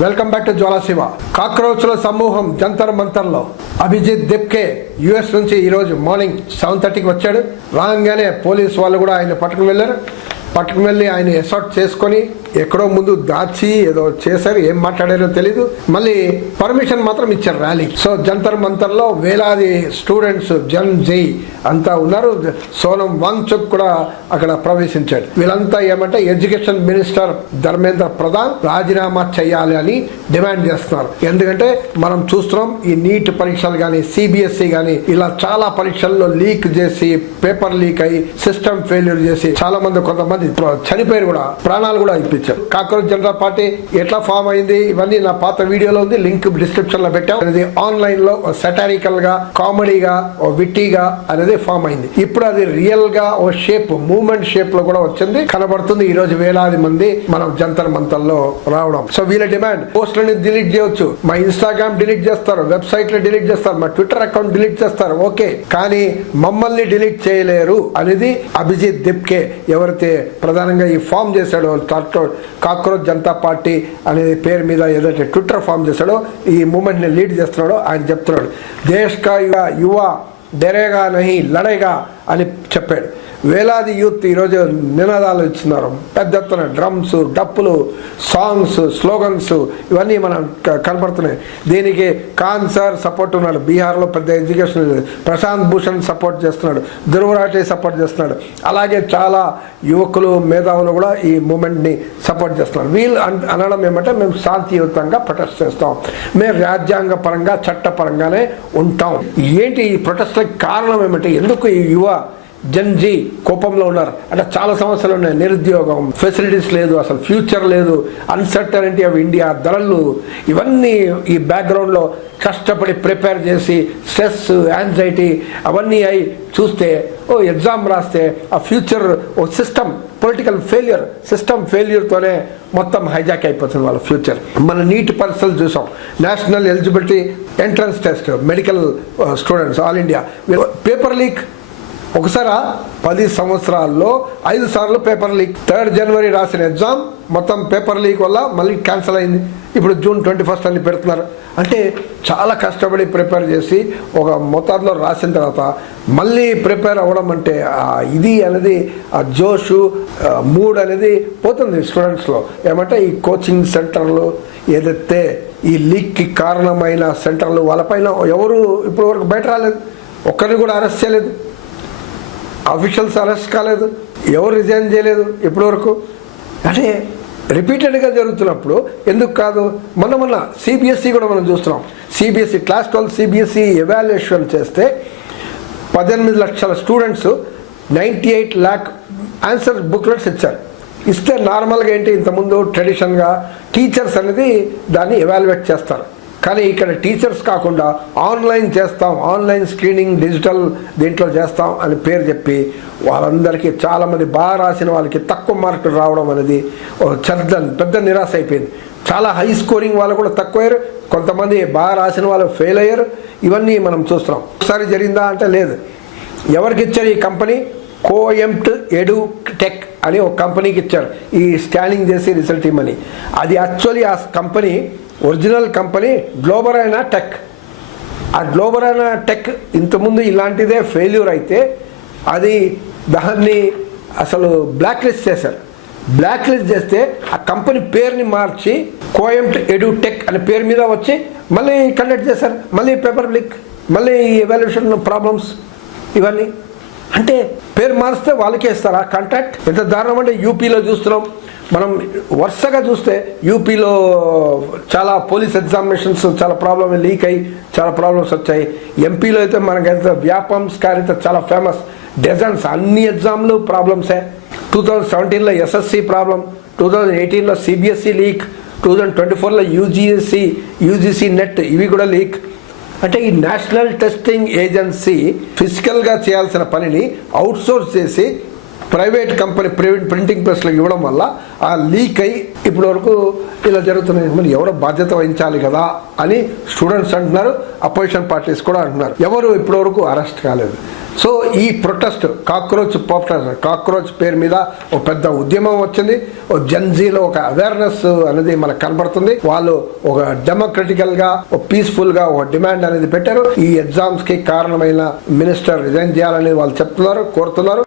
Welcome back to జ్వాలా శివ. కాక్రోచ్ల సమూహం Jantar మంతర్లో Abhijit దిప్కే US నుంచి ఈరోజు మార్నింగ్ 7:30కి వచ్చాడు. రాగానే పోలీస్ వాళ్ళు కూడా ఆయన పట్టుకుని వెళ్ళి ఆయన ఎసార్ట్ చేసుకొని ఎక్కడో ముందు దాచి ఏదో చేశారు, ఏం మాట్లాడారో తెలీదు. మళ్ళీ పర్మిషన్ మాత్రం ఇచ్చారు ర్యాలీ. సో జంతర్ మంతర్లో వేలాది స్టూడెంట్స్ జన్ జై అంతా ఉన్నారు. సోనం వాంగ్చుక్ కూడా అక్కడ ప్రవేశించాడు. వీళ్ళంతా ఏమంటే ఎడ్యుకేషన్ మినిస్టర్ ధర్మేంద్ర ప్రధాన్ రాజీనామా చేయాలి అని డిమాండ్ చేస్తున్నారు. ఎందుకంటే మనం చూస్తున్నాం ఈ నీట్ పరీక్షలు కానీ సిబిఎస్ఈ కానీ ఇలా చాలా పరీక్షల్లో లీక్ చేసి పేపర్ లీక్ అయ్యి సిస్టమ్ ఫెయిల్యూర్ చేసి చాలా మంది కొంతమంది చనిపోయారు, కూడా ప్రాణాలు కూడా ఇప్పించారు. కాక్రోచ్ జనతా పార్టీ ఎట్లా ఫామ్ అయింది ఇవన్నీ నా పాత వీడియోలో ఉంది, లింక్ డిస్క్రిప్షన్ లో పెట్టాం. అనేది ఆన్లైన్ లో సెటారికల్ గా కామెడీగా విట్టీగా అనేది ఫామ్ అయింది. ఇప్పుడు అది రియల్ గా ఓ షేప్ మూవ్మెంట్ షేప్ లో కూడా వచ్చింది, కనబడుతుంది. ఈ రోజు వేలాది మంది మనం జంతర్ మంతర్లో రావడం. సో వీళ్ళ డిమాండ్ పోస్టులని డిలీట్ చేయొచ్చు, మా ఇన్స్టాగ్రామ్ డిలీట్ చేస్తారు, వెబ్సైట్లు డిలీట్ చేస్తారు, మా ట్విట్టర్ అకౌంట్ డిలీట్ చేస్తారు, ఓకే, కానీ మమ్మల్ని డిలీట్ చేయలేరు అనేది అభిజిత్ దిప్కే ఎవరైతే ప్రధానంగా ఈ ఫామ్ చేశాడో కాక్రోచ్ జనతా పార్టీ అనే పేరు మీద ఏదైతే ట్విట్టర్ ఫామ్ చేశాడో ఈ మూమెంట్ ని లీడ్ చేస్తున్నాడో ఆయన చెప్తున్నాడు. దేశ్ కా యువ డరేగా నహీ లడేగా అని చెప్పాడు. వేలాది యూత్ ఈరోజు నినాదాలు ఇస్తున్నారు. పెద్ద ఎత్తున డ్రమ్స్, డప్పులు, సాంగ్స్, స్లోగన్స్ ఇవన్నీ మనం కనపడుతున్నాయి. దీనికి ఖాన్ సార్ సపోర్ట్ ఉన్నాడు, బీహార్లో పెద్ద ఎడ్యుకేషన్. ప్రశాంత్ భూషణ్ సపోర్ట్ చేస్తున్నాడు, ధృవరాటే సపోర్ట్ చేస్తున్నాడు. అలాగే చాలా యువకులు మేధావులు కూడా ఈ మూమెంట్ని సపోర్ట్ చేస్తున్నారు. వీళ్ళు అనడం ఏమంటే మేము శాంతియుతంగా ప్రొటెస్ట్ చేస్తాం, మేము రాజ్యాంగ పరంగా చట్టపరంగానే ఉంటాం. ఏంటి ఈ ప్రొటెస్ట్లకు కారణం ఏమంటే ఎందుకు ఈ యువ జన్జీ కోపంలో ఉన్నారు అంటే చాలా సమస్యలు ఉన్నాయి. నిరుద్యోగం, ఫెసిలిటీస్ లేదు, అసలు ఫ్యూచర్ లేదు, అన్సర్టనిటీ ఆఫ్ ఇండియా, ధరలు, ఇవన్నీ ఈ బ్యాక్గ్రౌండ్లో కష్టపడి ప్రిపేర్ చేసి స్ట్రెస్, యాంగ్జైటీ అవన్నీ అయి చూస్తే ఎగ్జామ్ రాస్తే ఆ ఫ్యూచర్ ఓ సిస్టమ్ పొలిటికల్ ఫెయిల్యూర్, సిస్టమ్ ఫెయిల్యూర్తోనే మొత్తం హైజాక్ అయిపోతుంది వాళ్ళ ఫ్యూచర్. మన నీట్ పరీక్షలు చూసాం, national eligibility entrance test, medical students all India paper leak. ఒకసారి 10 సంవత్సరాల్లో 5 సార్లు పేపర్ లీక్. 3rd జనవరి రాసిన ఎగ్జామ్ మొత్తం పేపర్ లీక్ వల్ల మళ్ళీ క్యాన్సిల్ అయింది. ఇప్పుడు June 21 అని పెడుతున్నారు. అంటే చాలా కష్టపడి ప్రిపేర్ చేసి ఒక మొత్తంలో రాసిన తర్వాత మళ్ళీ ప్రిపేర్ అవ్వడం అంటే ఇది అనేది ఆ జోషు, మూడ్ అనేది పోతుంది స్టూడెంట్స్లో. ఏమంటే ఈ కోచింగ్ సెంటర్లు ఏదైతే ఈ లీక్కి కారణమైన సెంటర్లు వాళ్ళపైన ఎవరు ఇప్పటి వరకు బయట రాలేదు, ఒక్కరిని కూడా అరెస్ట్ చేయలేదు, అఫీషియల్స్ అరెస్ట్ కాలేదు, ఎవరు రిజైన్ చేయలేదు ఇప్పటి వరకు. అంటే రిపీటెడ్గా జరుగుతున్నప్పుడు ఎందుకు కాదు? మొన్న సిబిఎస్ఈ కూడా మనం చూస్తున్నాం. సిబిఎస్ఈ క్లాస్ 12 సిబిఎస్ఈ ఎవాల్యుయేషన్ చేస్తే 18 లక్షల స్టూడెంట్స్ 98 lakh ఆన్సర్ బుక్లెట్స్ ఇచ్చారు. ఇస్తే నార్మల్గా ఏంటి ఇంతకుముందు ట్రెడిషన్గా టీచర్స్ అనేది దాన్ని ఎవాల్యుయేట్ చేస్తారు, కానీ ఇక్కడ టీచర్స్ కాకుండా ఆన్లైన్ చేస్తాం, ఆన్లైన్ స్క్రీనింగ్ డిజిటల్ దీంట్లో చేస్తాం అని పేరు చెప్పి వాళ్ళందరికీ చాలామంది బాగా రాసిన వాళ్ళకి తక్కువ మార్కులు రావడం అనేది పెద్ద నిరాశ అయిపోయింది. చాలా హై స్కోరింగ్ వాళ్ళు కూడా తక్కువయ్యారు, కొంతమంది బాగా రాసిన వాళ్ళు ఫెయిల్ అయ్యారు. ఇవన్నీ మనం చూస్తున్నాం. ఒకసారి జరిగిందా అంటే లేదు. ఎవరికి ఇచ్చారు ఈ కంపెనీ? కోఎంట్ ఎడు టెక్ అని ఒక కంపెనీకి ఇచ్చారు ఈ స్కానింగ్ చేసి రిజల్ట్ ఇమ్మని. అది యాక్చువల్లీ ఆ కంపెనీ ఒరిజినల్ కంపెనీ గ్లోబరైనా టెక్. ఆ గ్లోబరైనా టెక్ ఇంతకుముందు ఇలాంటిదే ఫెయిల్యూర్ అయితే అది దాన్ని అసలు బ్లాక్ లిస్ట్ చేశారు. బ్లాక్ లిస్ట్ చేస్తే ఆ కంపెనీ పేరుని మార్చి కోఎంట్ ఎడు టెక్ అనే పేరు మీద వచ్చి మళ్ళీ కండక్ట్ చేశారు. మళ్ళీ పేపర్ లీక్, మళ్ళీ ఎవాల్యుయేషన్ ప్రాబ్లమ్స్ ఇవన్నీ. అంటే పేరు మారిస్తే వాళ్ళకే ఇస్తారా కాంట్రాక్ట్? ఎంత దారుణం అంటే యూపీలో చూస్తున్నాం మనం. వరుసగా చూస్తే యూపీలో చాలా పోలీస్ ఎగ్జామినేషన్స్ చాలా ప్రాబ్లమ్ లీక్ అయ్యి చాలా ప్రాబ్లమ్స్ వచ్చాయి. ఎంపీలో అయితే మనకైతే వ్యాపం స్కార్ అయితే చాలా ఫేమస్. డజన్స్ అన్ని ఎగ్జామ్లు ప్రాబ్లమ్సే. 2017లో ఎస్ఎస్సి ప్రాబ్లం, 2018లో సిబిఎస్ఈ లీక్, 2024లో యూజీసీ నెట్ ఇవి కూడా లీక్. అంటే ఈ నేషనల్ టెస్టింగ్ ఏజెన్సీ ఫిజికల్గా చేయాల్సిన పనిని అవుట్సోర్స్ చేసి ప్రైవేట్ కంపెనీ ప్రింటింగ్ ప్రెస్లకు ఇవ్వడం వల్ల ఆ లీక్ అయ్యి ఇప్పటి వరకు ఇలా జరుగుతున్నాయి. మరి ఎవరో బాధ్యత వహించాలి కదా అని స్టూడెంట్స్ అంటున్నారు, అపోజిషన్ పార్టీస్ కూడా అంటున్నారు. ఎవరు ఇప్పటి వరకు అరెస్ట్ కాలేదు. సో ఈ ప్రొటెస్ట్ కాక్రోచ్ పేరు మీద ఒక పెద్ద ఉద్యమం వచ్చింది. జెన్జీలో ఒక అవేర్నెస్ అనేది మనకు కనబడుతుంది. వాళ్ళు ఒక డెమోక్రటికల్ గా పీస్ఫుల్ గా ఒక డిమాండ్ అనేది పెట్టారు. ఈ ఎగ్జామ్స్ కి కారణమైన మినిస్టర్ రిజైన్ చేయాలని వాళ్ళు చెప్తున్నారు, కోరుతున్నారు.